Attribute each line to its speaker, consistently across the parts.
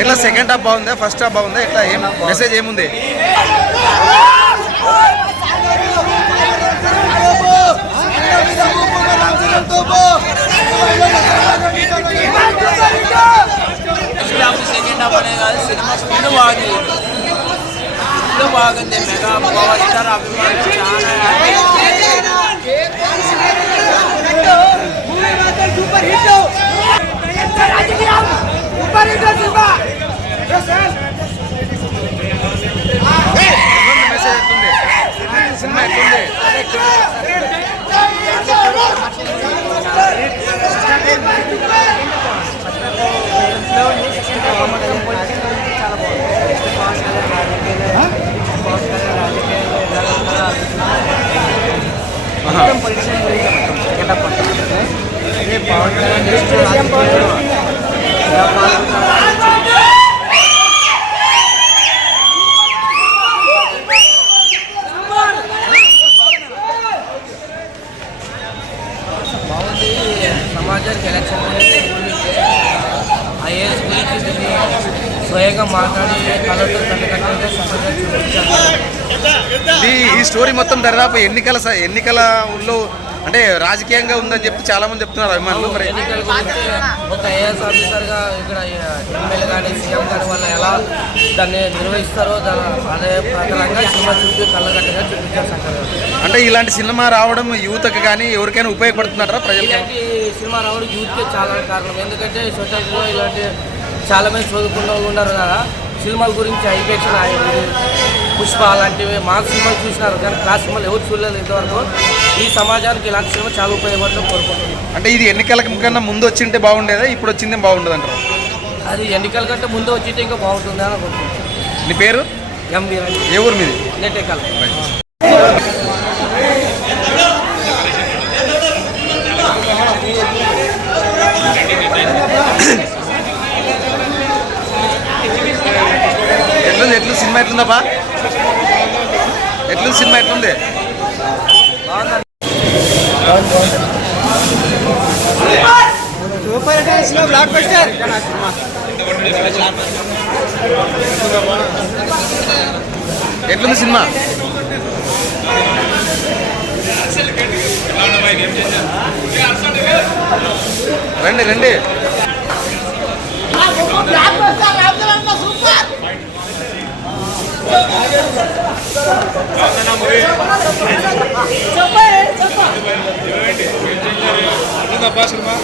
Speaker 1: ఎట్లా second half బాగుందా? First half బాగుందా? ఎట్లా? ఏం మెసేజ్ ఏముంది?
Speaker 2: సెకండ్ హాఫ్ అనే కాదు సినిమా ఫుల్ బాగుంది. ఫుల్ బాగుంది మెగా పవర్ స్టార్ అభిమానులు చాలా happy.
Speaker 1: మెసేజ్ ఎట్లుంది సినిమా ఎట్లుంది
Speaker 2: బాగుంది సమాజానికి ఎలక్షన్ ఐఏఎస్ గురించి దీన్ని స్వయంగా మాట్లాడి
Speaker 1: ఇది ఈ స్టోరీ మొత్తం దరిదాపు ఎన్నికల ఎన్నికల ఊళ్ళో అంటే రాజకీయంగా ఉందని చెప్పి చాలా మంది చెప్తున్నారు అభిమానులు మరి.
Speaker 2: ఒక ఐఏఎస్ ఆఫీసర్గా ఇక్కడ ఎమ్మెల్యే కానీ సీఎం కానీ వాళ్ళు ఎలా దాన్ని నిర్వహిస్తారో దాని అదే ప్రకారంగా సినిమా చూపి కళ్ళగట్టగా చూపించారు
Speaker 1: అంటే ఇలాంటి సినిమా రావడం యువతకు కానీ ఎవరికైనా ఉపయోగపడుతున్నారా ప్రజలకి?
Speaker 2: ఇలాంటి సినిమా రావడం యూత్కే చాలా కారణం. ఎందుకంటే సొసైటీలో ఇలాంటి చాలా మంది చదువుకున్న వాళ్ళు ఉన్నారు కదా సినిమాల గురించి హైపేషన్ పుష్ప అలాంటివి మా సినిమాలు చూసినారు కానీ క్లాస్ సినిమాలు ఎవరు చూడలేదు ఇంతవరకు. ఈ సమాజానికి ఇలాంటి సినిమా చాలా ఉపయోగపడుతుంది కోరుకుంటున్నాను
Speaker 1: అంటే ఇది ఎన్నికల కన్నా ముందు వచ్చింటే బాగుండేదా ఇప్పుడు వచ్చిందే బాగుండదు అంటారు?
Speaker 2: అది ఎన్నికల కంటే ముందు వచ్చింటే ఇంకా బాగుంటుంది అని అనుకుంటున్నాను
Speaker 1: నీ పేరు?
Speaker 2: ఎంబీ
Speaker 1: ఏ ఊరు మీది?
Speaker 2: నెట్టెక్కాలి
Speaker 1: ఎట్లుంది? ఎట్లుంది? సినిమా ఎట్లుందబ్బా ఎట్లుంది సినిమా? ఎట్లుంది? ఎట్లుంది సినిమా? రండి రండి. ఎట్లుంది సినిమా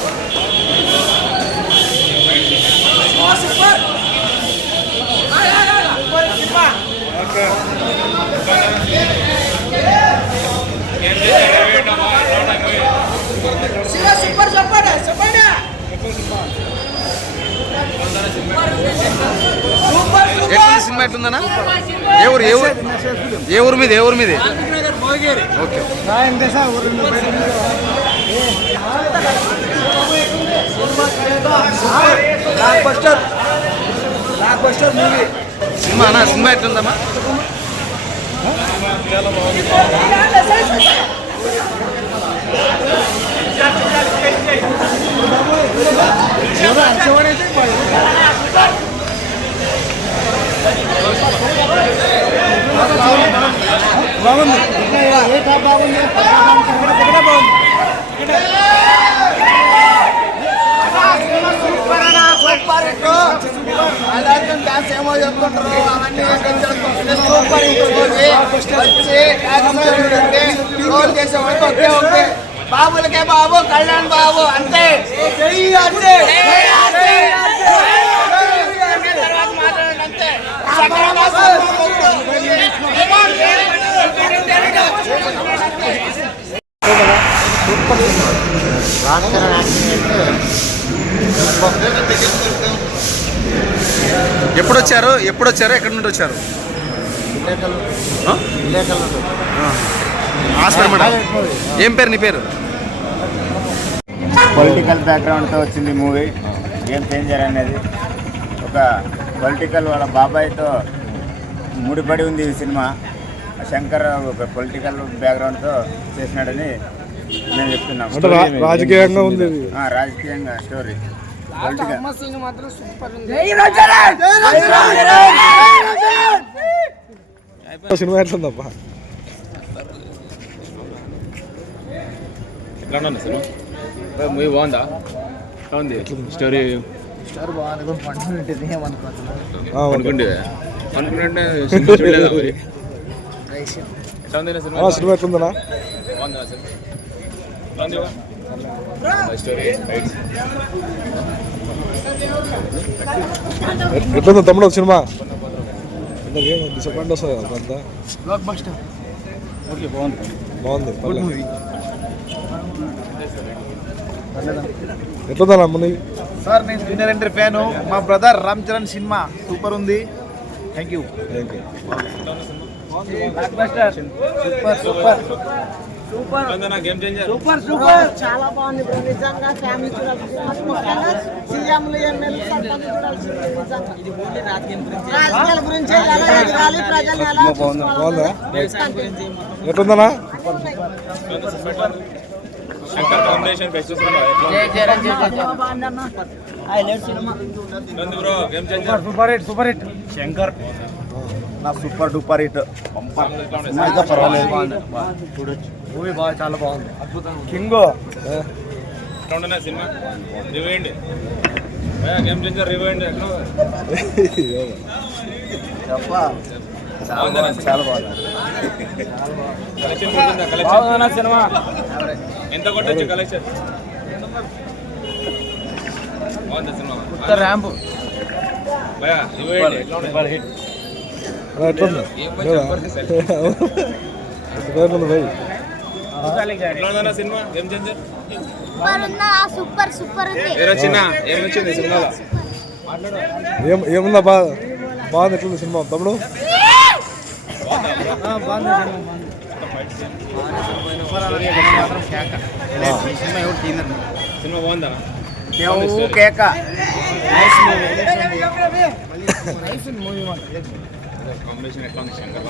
Speaker 1: ఎట్లుందనా ఏ ఊరు ఏ ఊరు? ఏ ఊరు మీద ఏ ఊరు మీద? ఓకే. సినిమా అన్న సినిమా ఎట్లుందమ్మా?
Speaker 3: బాబులకే బాబు కళ్యాణ్ బాబు అంతే అంతే తర్వాత మాట్లాడండి అంతే
Speaker 1: ఎప్పుడు వచ్చారు ఎప్పుడు వచ్చారు ఎక్కడి నుండి వచ్చారు? Hospital madam. ఏం పేరు నీ పేరు?
Speaker 4: పొలిటికల్ బ్యాక్గ్రౌండ్తో వచ్చింది మూవీ. గేమ్ చేంజర్ అనేది. ఒక పొలిటికల్ వాళ్ళ బాబాయ్తో ముడిపడి ఉంది ఈ సినిమా. శంకర్ ఒక పొలిటికల్ బ్యాక్గ్రౌండ్తో చేసినాడని మేము చెప్తున్నాం.
Speaker 5: రాజకీయంగా ఉంది ఇది.
Speaker 4: ఆ, రాజకీయంగా స్టోరీ
Speaker 2: అమ్మ సీన్ మాత్రం సూపర్ ఉంది.
Speaker 5: సినిమా ఎట్లుందప్ప
Speaker 6: ఎట్లా ఉన్నా సినిమా? మూవీ బాగుందా? ఉంది స్టోరీ
Speaker 5: ఆ, ఓకే.
Speaker 6: అనుకుంటే అనుకుంటే సినిమా చూడలేదా మరి? ఎట్లా ఉంది సినిమా?
Speaker 5: ఎట్లుంది తమ్ముడు సినిమా? ఇంతకేం డిసప్పాయింట్ వస్తుంది అంతా. బాగుంది పర్లేదు. ఎట్లుందా ముని
Speaker 3: సార్ నేను జూనియర్ ఎంటర్ ఫ్యాను. మా brother Ram Charan cinema super ఉంది. Thank you
Speaker 5: thank you
Speaker 6: game changer.
Speaker 7: చాలా బాగుంది బ్రో. నిజంగా ఫ్యామిలీ చూడాల్సింది. మరి ముఖ్యంగా సీఎంలు ఎమ్మెల్యే సర్పంచ్ రాజకీయాల గురించి ఎలా ఎదగాలి ప్రజలు ఎలా
Speaker 5: ఎట్లుందనా
Speaker 6: శంకర్ కాంబినేషన్ బెస్ట్ సినిమా. ఎట్లా ఉంది? Bro game changer.
Speaker 3: Super hit super hit. Shankar. నా సూపర్ డూపర్ హిట్. అయితే పర్వాలేదు. మూవీ బాగా చాలా బాగుంది. కింగ్.
Speaker 6: సినిమా? గేమ్ చేంజర్
Speaker 3: చాలా బాగుంది.
Speaker 6: సినిమా. ఎంత కొట్టచ్చు కలెక్షన్? బాగుందా సినిమా.
Speaker 3: ర్యాంప్.
Speaker 6: భయా
Speaker 5: ఆ, ఎట్లుంది లేదా?
Speaker 6: సినిమా గేమ్ చేంజర్
Speaker 8: సూపర్ ఉందా సూపర్
Speaker 5: ఏముందా బా బాగుంది ఎట్లుంది సినిమా తమ్ముడు
Speaker 6: సినిమా బాగుందా
Speaker 3: కేక
Speaker 6: కాంబినేషన్ ఎట్లా ఉంది శంకర్